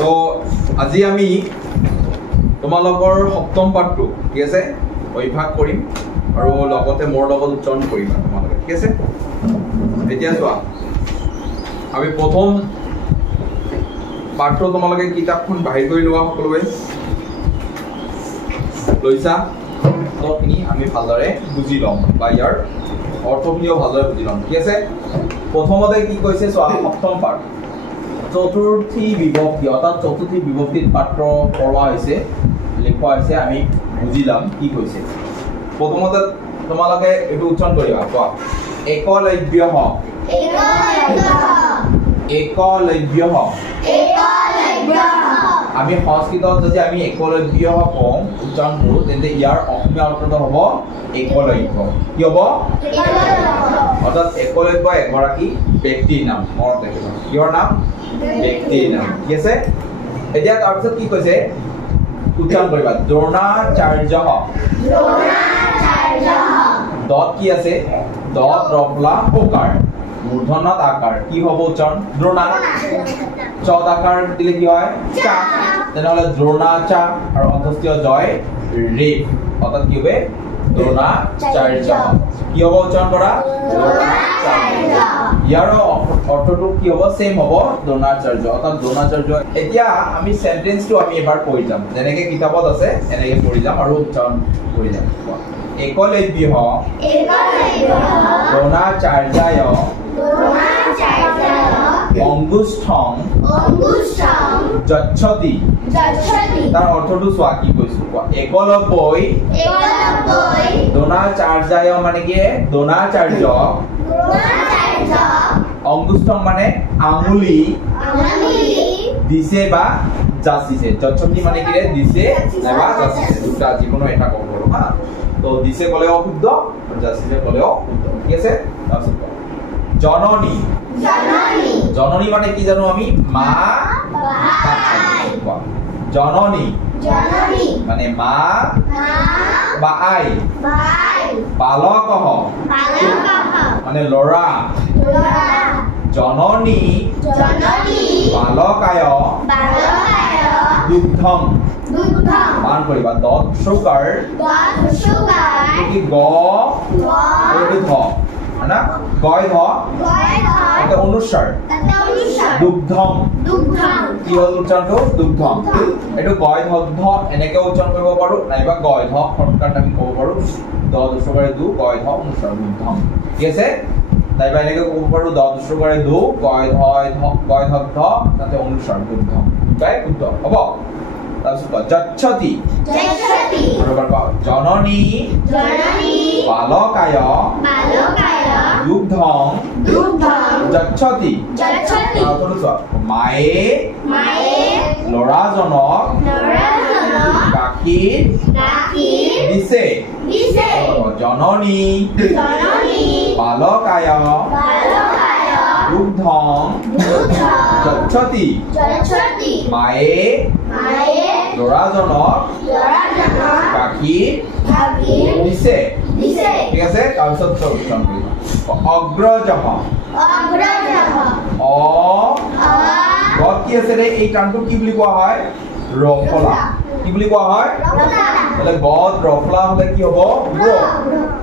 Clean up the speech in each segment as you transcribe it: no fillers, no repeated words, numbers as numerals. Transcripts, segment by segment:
তো আজি আমি তোমালোকৰ সপ্তম পাঠটো ঠিক আছে অভ্যাস কৰিম আৰু লগতে মোৰ লগত উচ্চাৰণ কৰিম তোমালোকে ঠিক আছে এতিয়া চোৱা আমি প্ৰথম পাঠটো তোমালোকে কিতাপখন বাহিৰ কৰি লোৱা সকলোৱে লৈছা তখিনি আমি ভালদৰে বুজি লম বা ইয়াৰ অৰ্থখিনিও ভালদৰে বুজি লম ঠিক আছে প্ৰথমতে কি কৈছে চোৱা সপ্তম পাঠ চতুৰ্থী বিভক্তি অৰ্থাৎ চতুৰ্থী বিভক্তিত পাত্ৰ পঢ়োৱা হৈছে লিখোৱা হৈছে আমি বুজিলাম কি কৈছে প্ৰথমতে তোমালোকে এইটো উচ্চাৰণ কৰিবা কোৱা একলব্যঃ একলব্যঃ আমি সংস্কৃতত যদি আমি একলব্যঃ কওঁ উচ্চাৰণ কৰোঁ তেন্তে ইয়াৰ অসমীয়া অৰ্থটো হ'ব একলব্য কি হ'ব অৰ্থাৎ একলব্য এগৰাকী ব্যক্তিৰ নাম মনত ৰাখিব কিহৰ নাম ব্যক্তিৰ নাম ঠিক আছে এতিয়া তাৰপিছত কি কৈছে উচ্চাৰণ কৰিবা দ্ৰোণাচাৰ্যঃ দত কি আছে দত ৰফলা ওকাৰ মূৰ্ধনত আকাৰ কি হ'ব উচ্চাৰণ দ্ৰোণা চত আকাৰ দিলে কি হয় চা তেনেহলে দ্ৰোণাচা আৰু অন্তস্থীয় জয় ৰে অৰ্থাৎ কি হবে দ্ৰোণাচাৰ্য কি হ'ব উচ্চাৰণ কৰা দ্ৰোণাচাৰ্য ইয়াৰ অৰ্থটো কি হ'ব সেম হ'ব দ্ৰোণাচাৰ্য অৰ্থাৎ দ্ৰোণাচাৰ্য এতিয়া আমি সেন্টেন্সটো আমি এবাৰ পঢ়ি যাম যেনেকৈ কিতাপত আছে এনেকৈ পঢ়ি যাম আৰু উচ্চাৰণ কৰি যাম একলব্যঃ দ্ৰোণাচাৰ্যায় অঙ্গুষ্ঠং যচ্ছতি তাৰ অৰ্থটো চোৱা কি কৈছো একলব্যই দ্ৰোণাচাৰ্যায় মানে কি দ্ৰোণাচাৰ্য অঙ্গুষ্ঠং মানে আঙুলি দিছে বা যাচিছে যচ্ছতি মানে কি দিছে নাইবা যাচিছে দুটা যিকোনো এটা ক'ব পাৰো হা তো দিছে ক'লেও শুদ্ধ যাচিছে ক'লেও শুদ্ধ ঠিক আছে তাৰপিছত জননী জননী মানে কি জানো আমি মা জননী মানে মা বা আই বালকঃ মানে ল'ৰা জননী বালকায় দুগ্ধম মান কৰিবা দত সুগাৰ কি গ ধ না গয় ধ এটা অনুস্বাৰ দুগ্ধম কি হল উচ্চাৰণটো দুগ্ধম এটো গয় ধ এনেকে উচ্চাৰণ কৰিব পাৰো নাইবা গয় ধ শৰ্টকাট আমি ক'ব পাৰো দ দুস্বৰে দু গয় ধ অনুস্বাৰ দুগ্ধম ঠিক আছে নাইবা এনেকে ক'ব পাৰো দ দুস্বৰে দু গয় ধ তাতে অনুস্বাৰ দুগ্ধম দুটাই শুদ্ধ হ'ব তাৰপিছত যচ্ছতি জননী বালকায় দুগ্ধং যচ্ছতি মায়ে ল'ৰাজনক গাখীৰ দিছে জননী বালকায় দুগ্ধং যচ্ছতি মায়ে ল'ৰাজনক গাখীৰ দিছে ঠিক আছে তাৰপিছত উচ্চাৰণ কৰিবা অগ্ৰজঃ গত কি আছে ৰে এই টানটো কি বুলি কোৱা হয় ৰফলা কি বুলি কোৱা হয় মানে গত ৰফলা হলে কি হ'ব গ্ৰ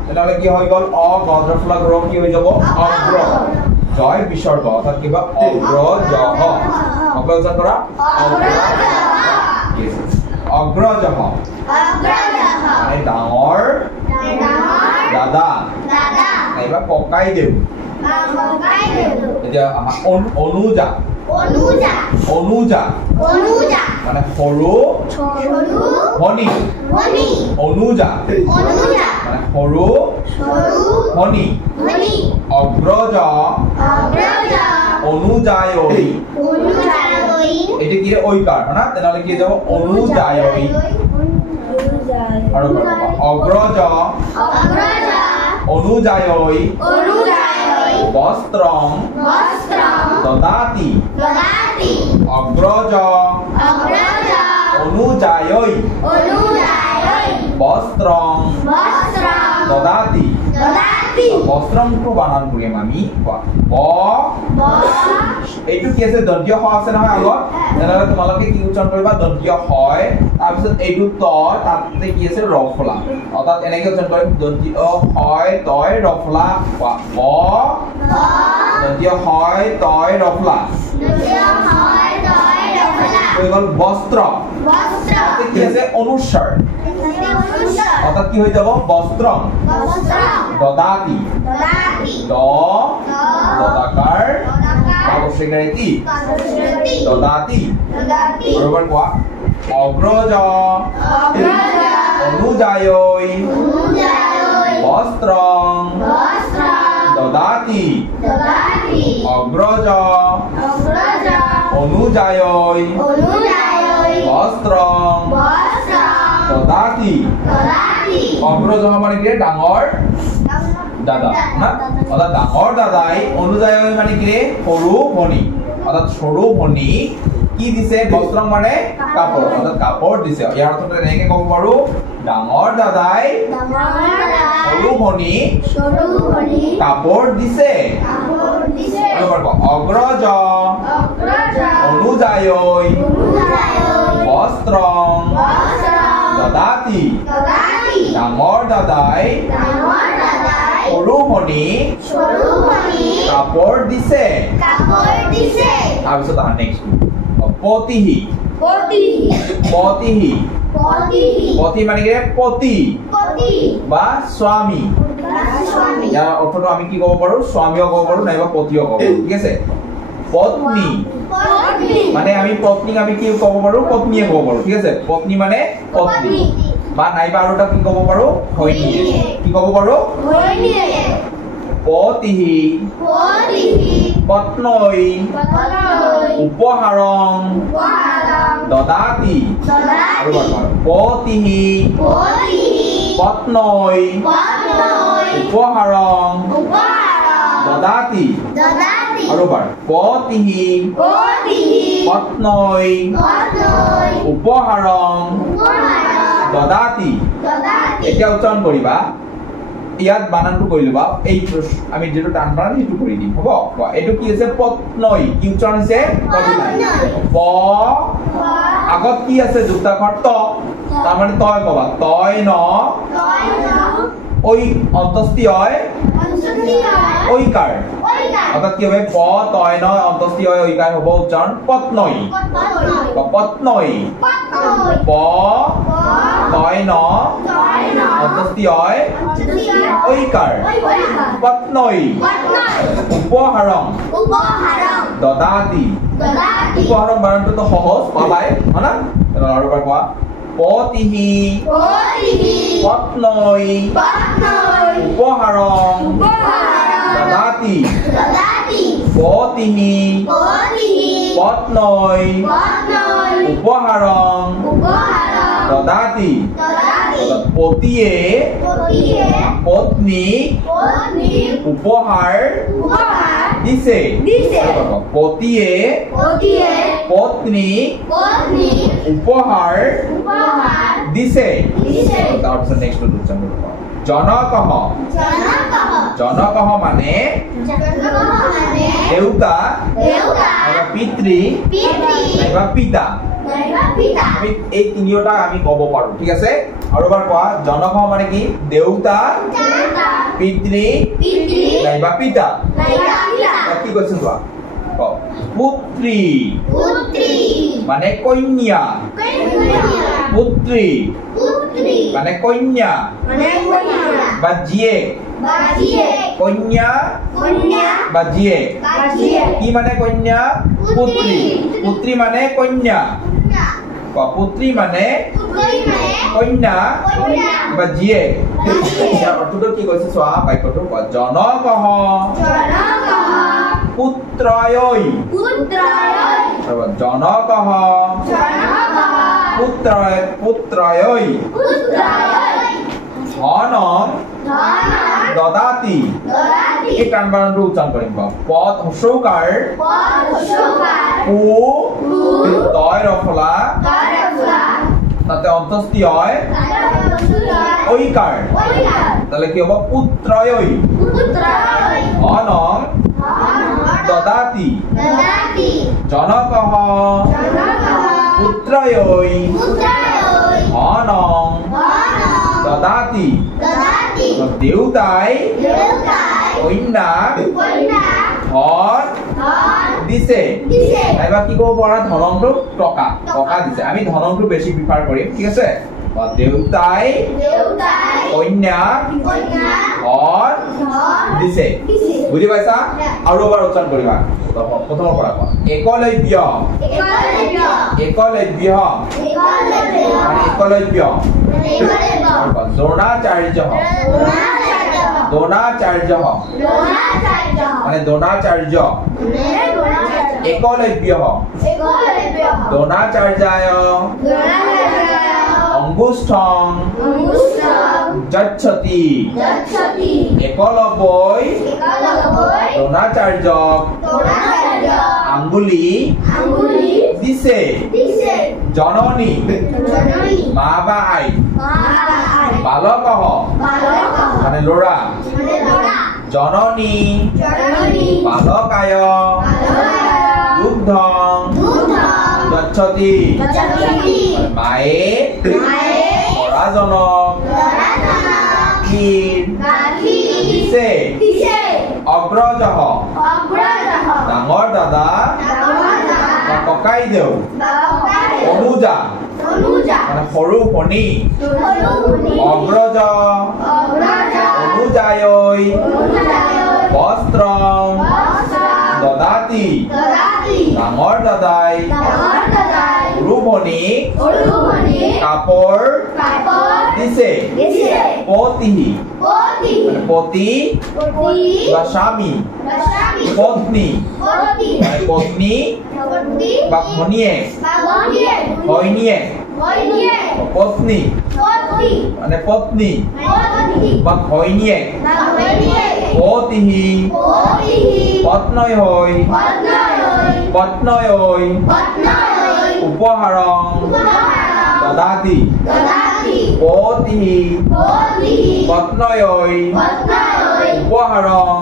তেনেহলে কি হৈ গ'ল গত ৰফলা গ্ৰ কি হৈ যাব অগ্ৰ জয় বিসৰ্গ অৰ্থাৎ কিবা অগ্ৰজঃ অগ্ৰজ কৰা অগ্ৰজঃ মানে ডাঙৰ দাদা নাইবা ককাই দেউ এতিয়া অনুজা মানে সৰু ভনী অনুজা মানে সৰু ভনী অগ্ৰজ অনুজায়ৈ এটা কি ঐকাৰ না তেনেহলে কি যাব অনুজায়ৈ আৰু অগ্ৰজ অনুজায়ৈ বস্ত্ৰং দদাতি অগ্ৰজ অনুজায়ৈ বস্ত্ৰং দদাতি বস্ত্ৰমটো বানান কৰিম আমি ব এইটো কি আছে দন্তীয় হ আছে নহয় আগত তেনেহলে তোমালোকে কি উচ্চাৰণ কৰিবা দন্তীয় হয় তাৰ পিছত এইটো ত তাতে কি আছে ৰফলা অৰ্থাৎ এনেকৈ উচ্চাৰণ কৰিম দন্তীয় হয় তয় ৰফলা ব দন্তীয় হয় তয় ৰফলা হৈ গ'ল বস্ত্ৰ কি আছে অনুস্বৰ অর্থাৎ কি হয়ে যাব বস্ত্রম দদাতি দ দদাকার পাদস্বীকারতি দদাতি বরাবর কোয়া অগ্রজ অনুজায়ৈ বস্ত্রং দদাতি অগ্রজ অনুজায়ৈ বস্ত্রং দদাতি অগ্রজ মানে কি ডাঙৰ দাদা না অৰ্থাৎ ডাঙৰ দাদাই অনুযায়ী মানে কি সৰু ভনী অৰ্থাৎ সৰু ভনী কি দিছে বস্ত্ৰ মানে কাপড় অৰ্থাৎ কাপড় দিছে ইয়াৰ অৰ্থ এনেকৈ ক'ব পাৰো ডাঙৰ দাদাই সৰু ভনী কাপড় দিছে অগ্ৰজ অনুযায়ী বস্ত্ৰং দদাতি ডাঙৰ দাদাই সৰু ভনী কাপড় দিছে তাৰপিছত আহা নেক্সট পতিহি পতিহি পতি মানে কি পতি বা স্বামী ইয়াৰ অৰ্থটো আমি কি ক'ব পাৰো স্বামীও ক'ব পাৰো নাইবা পতিও ক'ব পাৰো ঠিক আছে পত্নী মানে আমি পত্নীক আমি কি ক'ব পাৰো পত্নীয়ে ক'ব পাৰো ঠিক আছে পত্নী মানে পত্নী বা নাইবা আৰু এটা কি ক'ব পাৰো ঘৈণীয়ে কি ক'ব পাৰো ঘৈণীয়ে পতিহি পত্নৈ উপহাৰং দদাতি আৰু পতিহি পত্নৈ উপহাৰং দদাতি আৰু বাৰ পতিহি পত্নৈ উপহাৰং দদাতি এতিয়া উচ্চাৰণ কৰিবা ইয়াত বানানটো কৰি লবা এই আমি যেটো টান বানান হেতু কৰি দিম হ'ব এটো কি আছে পত্নৈ কি উচ্চাৰণ আছে প আগত কি আছে যুক্তাক্ষৰ ত তাৰ মানে তয় কবা তয় ন ওই অন্তস্থি হয় ঐকাৰ অৰ্থাৎ কি হবে প তয় ন অন্তস্থি হয় ঐকাৰ হ'ব উচ্চাৰণ পত্নৈ পত্নৈ প তয় ন অন্তস্থি হয় ঐকাৰ পত্নৈ উপহাৰং দদাতি উপহাৰং বানানটো তো সহজ পাবাই হনা আৰু এবাৰ কোৱা পতিহি পত্নৈ উপহাৰং দদাতি পতিহি পত্নৈ উপহাৰং দদাতি পতিয়ে পত্নীক উপহাৰ দিছে পতিয়ে পত্নীক উপহাৰ দিছে তাৰপিছত নেক্সট উচ্চাৰণ কৰা জনকঃ জনকঃ মানে দেউতা পিতৃ নাইবা পিতা আমি এই তিনিওটা আমি ক'ব পাৰো ঠিক আছে আৰু এবাৰ কোৱা জনকঃ মানে কি দেউতা পিতৃ নাইবা পিতা কি কৈছো কোৱা পুত্ৰী মানে কন্যা পুত্ৰী মানে কন্যা বা জীয়েক কন্যা বা জীয়েক কি মানে কন্যা পুত্ৰী পুত্ৰী মানে কন্যা পুত্ৰী মানে কন্যা বা জীয়েক ইয়াৰ অৰ্থটো কি কৈছে চোৱা বাক্যটো জনকঃ পুত্ৰয়ৈ জনকঃ পুত্ৰয়ৈ ধনং দদাতি এই টান বানানটো উচ্চাৰণ কৰিম পদ হ্ৰস্বকাৰ পু তয় ৰফলা তাতে অন্তস্থি হয় ঐকার তাহলে কি হবে পুত্রয়ই অনং দদাতি জনকঃ পুত্রয়ই অনং দদাতি দেউতাই কন্যাক ধন দিছে এবার কি কব পৰা ধনংটো টকা দিছে আমি ধনংটো বেশি প্ৰিফাৰ কৰিম ঠিক আছে দেউতাই কন্যাক ধন দিছে বুজি পাইছা আৰু এবাৰ উচ্চাৰণ কৰিবা প্ৰথমৰ পৰা কোৱা একলব্য দ্ৰোণাচাৰ্য মানে দ্ৰোণাচাৰ্য একলব্য দ্ৰোণাচাৰ্যায় অঙ্গুষ্ঠং যচ্ছতি একলব্যই দ্ৰোণাচাৰ্যক আঙ্গুলি দিছে জননী মা বা আই বালকঃ মানে ল'ৰা জননী বালকায় দুগ্ধং যচ্ছতি মায়ে ল'ৰাজনক দিছে অগ্ৰজঃ ডাঙৰ দাদা ককাইদেউ অনুজা মানে সৰু ভনী অগ্ৰজ অনুজায়ৈ বস্ত্ৰং দদাতি ডাঙৰ দাদাই সৰু ভনীক কাপোৰ দিছে পতি মানে পতি বা স্বামী পত্নী মানে পত্নী বা ভনীয়েক পত্নী মানে পত্নী বা ঘৈণীয়েক পতিহি পত্নয়ৈ উপহাৰং দদাতি পতিহি পত্নয়ৈ উপহাৰং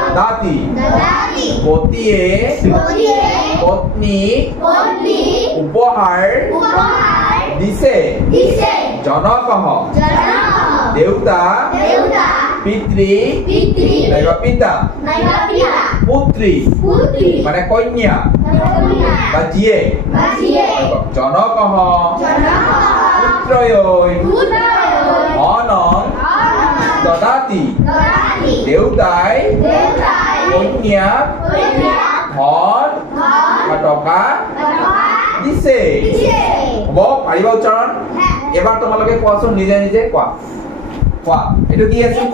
দদাতি পতিয়ে পত্নীক উপহাৰ দিছে জনকঃ দেউতা পিতৃ পিতা পুত্ৰী মানে কন্যা বা জীয়েক জনকঃ পুত্ৰয়ৈ অনং দদাতি দেউতাই কন্যাক ধন বা টকা দিছে হ'ব পাৰিবা উচ্চাৰণ এবাৰ তোমালোকে কোৱাচোন নিজে নিজে কোৱা এইটো কি আছিল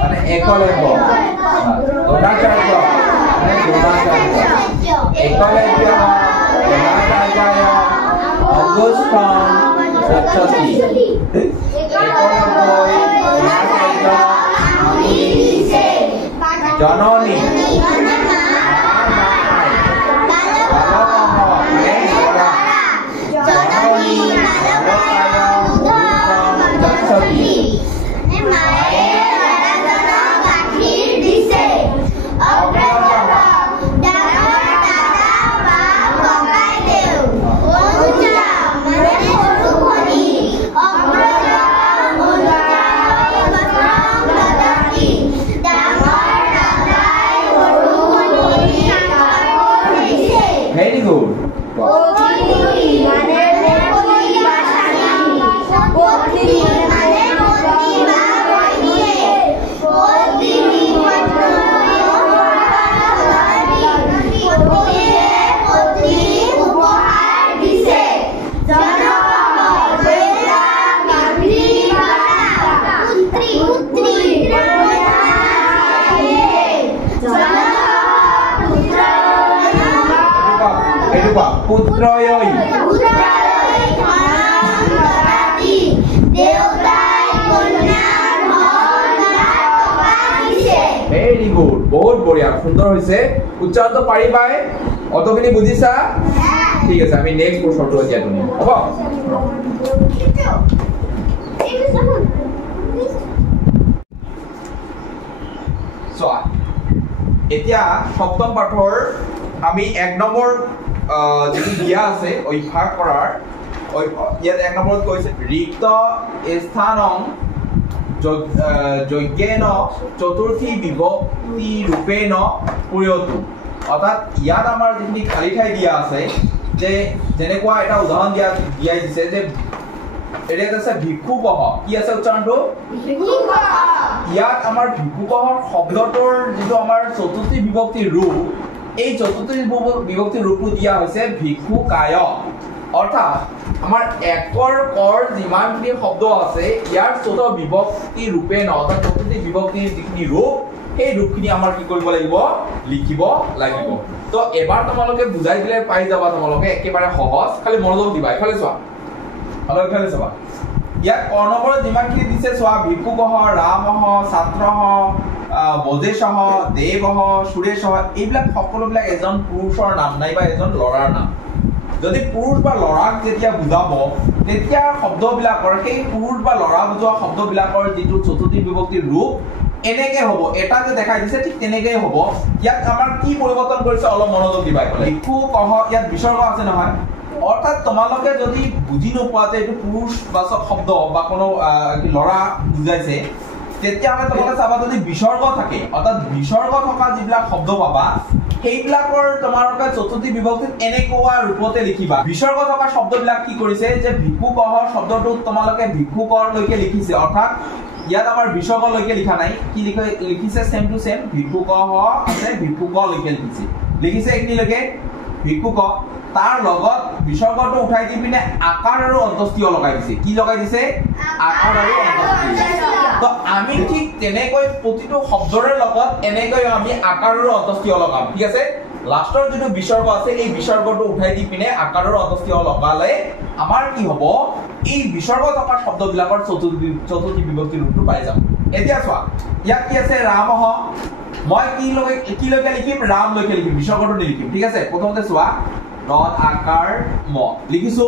মানে একলব্য দ্ৰোণাচাৰ্য একলব্য দ্ৰোণাচাৰ্যায় অঙ্গুষ্ঠং যচ্ছতি একলব্যই দ্ৰোণাচাৰ্য জননী Very good. পুত্ৰয়ৈ ভেৰি গুড বহুত বঢ়িয়া সুন্দৰ হৈছে উচ্চাৰণটো পাৰিবাই অতখিনি বুজিছা ঠিক আছে আমি নেক্সট প্ৰশ্নটো এতিয়া তুলিম হ'ব চোৱা এতিয়া সপ্তম পাঠৰ আমি 1 নম্বৰ যেটো দিয়া আছে অভ্যাস কৰাৰ ইয়াত 1 নম্বৰত কৈছে ৰিক্ত স্থানং যজ্ঞেন চতুৰ্থী বিভক্তি ৰূপেণ প্ৰয়োগটো অৰ্থাৎ ইয়াত আমাৰ যিখিনি খালি ঠাই দিয়া আছে যে যেনেকুৱা এটা উদাহৰণ দিয়া দিছে যে এৰিয়াত আছে ভিক্ষুকহ কি আছে উচ্চাৰণটো ভিক্ষুকহ ইয়াত আমাৰ ভিক্ষুকহৰ শব্দটোৰ যেটো আমাৰ চতুৰ্থী বিভক্তি ৰূপ এই চতুৰ্থী বিভক্তি ৰূপটো দিয়া হৈছে ভিক্ষুকায় অৰ্থাৎ আমাৰ একৰ কৰ যিমানখিনি শব্দ আছে ইয়াৰ চতুৰ্থ বিভক্তি ৰূপে ন অৰ্থাৎ চতুৰ্থী বিভক্তিৰ যিখিনি ৰূপ এই ৰূপখিনি আমাৰ কি কৰিব লাগিব লিখিব লাগিব তো এবাৰ তোমালোকে বুজাই দিলে পাই যাবা তোমালোকে একেবাৰে সহজ খালি মনোযোগ দিবা এফালে চোৱা এফালে চাবা ইয়াত কৰ্ণবৰ যিমানখিনি দিছে চোৱা ভিক্ষুকহ ৰামহ ছাত্ৰহ বজেশহ দেৱহ সুৰেশহ এইবিলাক সকলোবিলাক এজন পুৰুষৰ নাম নাইবা এজন ল'ৰাৰ নাম যদি পুৰুষ বা ল'ৰাক যেতিয়া বুজাব তেতিয়া শব্দবিলাকৰ সেই পুৰুষ বা ল'ৰা বুজোৱা শব্দবিলাকৰ যিটো চতুৰ্থী বিভক্তিৰ ৰূপ এনেকে হ'ব এটা যে দেখাই দিছে ঠিক তেনেকৈ হ'ব ইয়াত আমাৰ কি পৰিৱৰ্তন কৰিছে অলপ মনোযোগ দিবা এফালে ভিক্ষুকহ ইয়াত বিসৰ্গ আছে নহয় অৰ্থাৎ তোমালোকে যদি বুজি নোপোৱা যে এইটো পুৰুষ বাচক শব্দ বা কোনো ল'ৰা বুজাইছে তেতিয়াহ'লে তোমালোকে চাবা যদি বিসৰ্গ থাকে অৰ্থাৎ বিসৰ্গ থকা যিবিলাক শব্দ পাবা সেইবিলাকৰ তোমালোকে চতুৰ্থী বিভক্তিত এনেকুৱা ৰূপতে লিখিবা বিসৰ্গ থকা শব্দবিলাক কি কৰিছে যে ভিক্ষুকহ শব্দটো তোমালোকে ভিক্ষুকৰ লৈকে লিখিছে অৰ্থাৎ ইয়াত আমাৰ বিসৰ্গ লৈকে লিখা নাই কি লিখিছে সেম টু সেম ভিক্ষুকহ আছে ভিক্ষুক লৈকে লিখিছে একনি লৈকে ভিক্ষুক তাৰ লগত বিসৰ্গটো উঠাই দি পিনে আকাৰ আৰু অন্তস্থিয় লগাই দিছে কি লগাই দিছে আকাৰ আৰু অন্তস্থিয় তো আমি ঠিক তেনেকৈ প্ৰতিটো শব্দৰে লগত এনেকৈ আমি আকাৰ আৰু অন্তস্থিয় লগাম ঠিক আছে লাষ্টৰ যেটো বিসৰ্গ আছে এই বিসৰ্গটো উঠাই দি পিনে আকাৰ আৰু অন্তস্থিয় লগালে আমাৰ কি হ'ব এই বিসৰ্গ থকা শব্দবিলাকৰ চতুৰ্থী বিভক্তি ৰূপটো পাই যাম এতিয়া চোৱা ইয়াত কি আছে ৰামহ মই কি লৈকে লিখিম ৰাম লৈকে লিখিম বিসৰ্গটো নিলিখিম ঠিক আছে প্ৰথমতে চোৱা ৰদ আকাৰ ম লিখিছো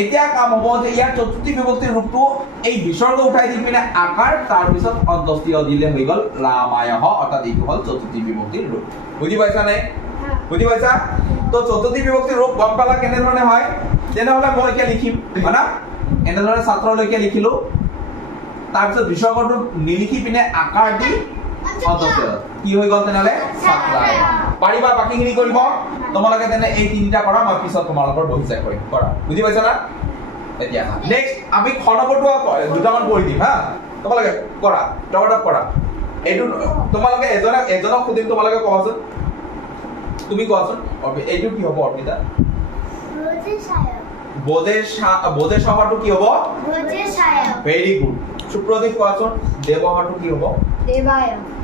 এতিয়া কাম হ'ব যে ইয়াৰ চতুৰ্থী বিভক্তিৰ ৰূপটো এই বিসৰ্গ উঠাই দি পিনে আকাৰ তাৰ পিছত অন্তস্থিয় দিলে হৈ গল ৰামায়হ অৰ্থাৎ এইটো হল চতুৰ্থী বিভক্তিৰ ৰূপ বুজি পাইছা নে বুজি পাইছা তো চতুৰ্থী বিভক্তিৰ ৰূপ গম পালা কেনে ধৰণে হয় তেনেহলে মই এতিয়া লিখিম হয়না এনেদৰে ছাত্ৰলৈকে লিখিলো তাৰ পিছত বিসৰ্গটো নিলিখি পিনে আকাৰ দি অন্তস্থিয় কি হৈ গল তেনেহলে ছাত্ৰায় পাৰিবা বাকিখিনি কৰিব তোমালোকে তেনে এই তিনিটা কৰা মই পিছত তোমালোকৰ বহি চেক কৰিম কৰা বুজি পাইছা না এতিয়া নেক্সট আমি খনবটো দুটামান কৰি দিম হা তোমালোকে কৰা টপ কৰা এইটো তোমালোকে এজনক খুদিম তোমালোকে কোৱাচোন তুমি কোৱাচোন এইটো কি হ'ব অৰ্পিতা বজেশহটো কি হ'ব বজেশায় ভেৰি গুড সুপ্ৰদীপ কোৱাচোন দেৱহটো কি হ'ব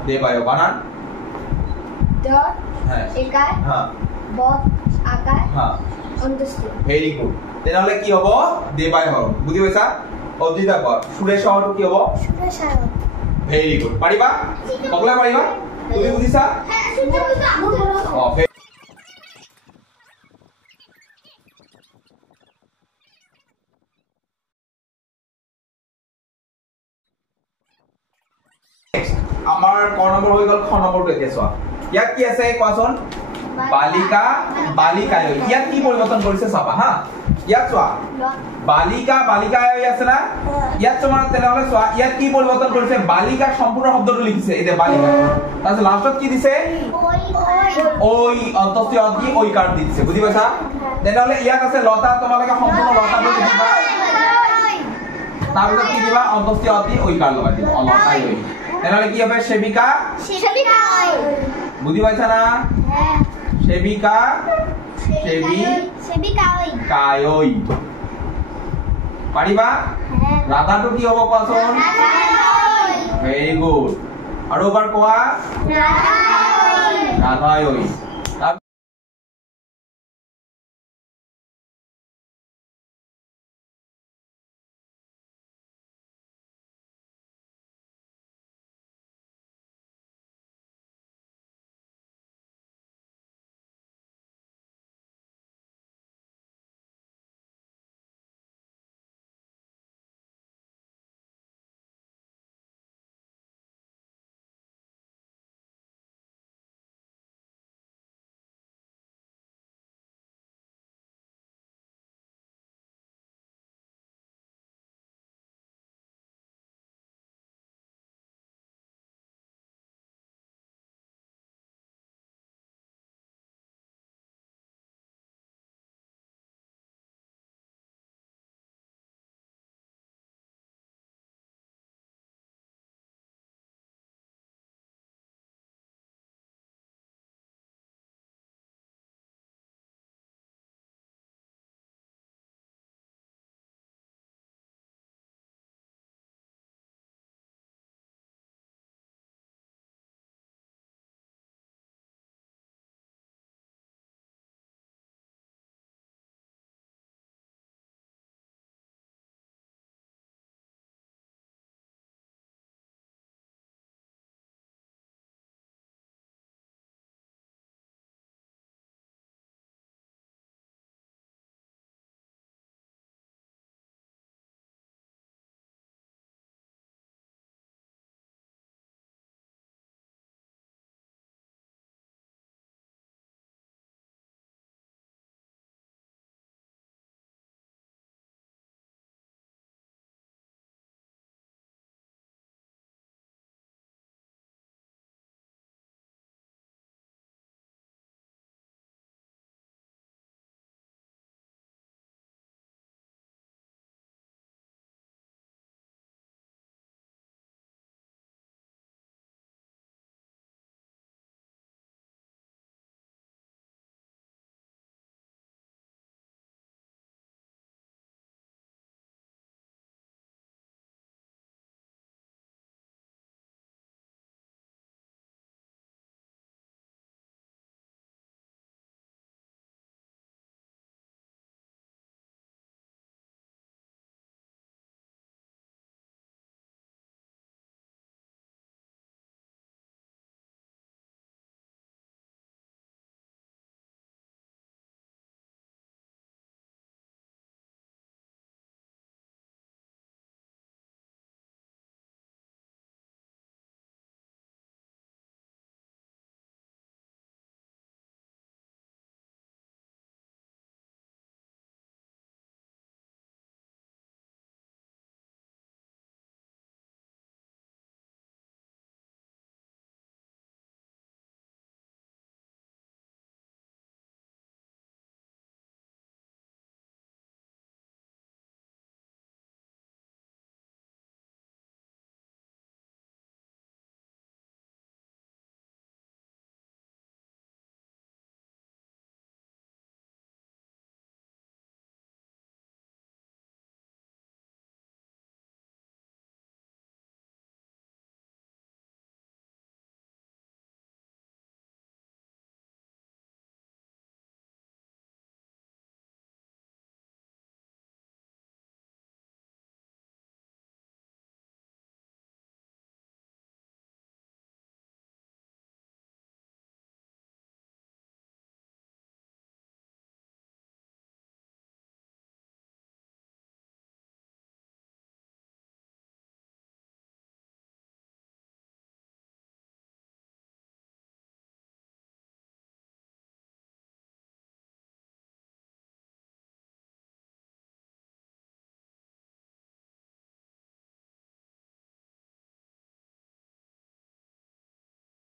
দেবায় বানান ডট হ্যাঁ একার হ্যাঁ বত আকার হ্যাঁ অন্তস্থিয় ভেরি গুড তেনেহলে কি হ'ব দেবায় হ'ব বুজি পাইছা অদিতা কর সুৰেশহটো কি হ'ব সুৰেশায় ভেৰি গুড পাৰিবা সকলোৱে পাৰিবা তুমি বুজিছা হ্যাঁ শুনতে বুঝা অ আমাৰ ক নম্বৰ হৈ গল খ নম্বৰটো এতিয়া চোৱা ইয়াত কি আছে কোৱাচোন বালিকা বালিকায় ইয়াত কি পৰিৱৰ্তন কৰিছে চাবা হা ইয়াত চোৱা বালিকায় আছে না ইয়াত তোমাৰ তেনেহলে চোৱা ইয়াত কি পৰিৱৰ্তন কৰিছে বালিকা সম্পূৰ্ণ শব্দটো লিখিছে এতিয়া বালিকা তাৰপিছত লাষ্টত কি দিছে ওই অন্তস্থিয় দি ওই কাৰ্ড দিছে বুজি পাইছা তেনেহলে ইয়াত আছে লতা তোমালোকে সম্পূৰ্ণ লতাটো লিখিবা তাৰপিছত কি দিবা অন্তস্থিয় দি ওই কাৰ্ড লগাই দিবা লতাই ওই তেনেহলে কি হবে সেবিকা বুঝি পাইছা না সেবিকা কায়ই পাৰিবা ৰাধাটো কি হ'ব কোৱাচোন ভেৰি গুড আৰু এবাৰ কোৱা ৰাধায়ই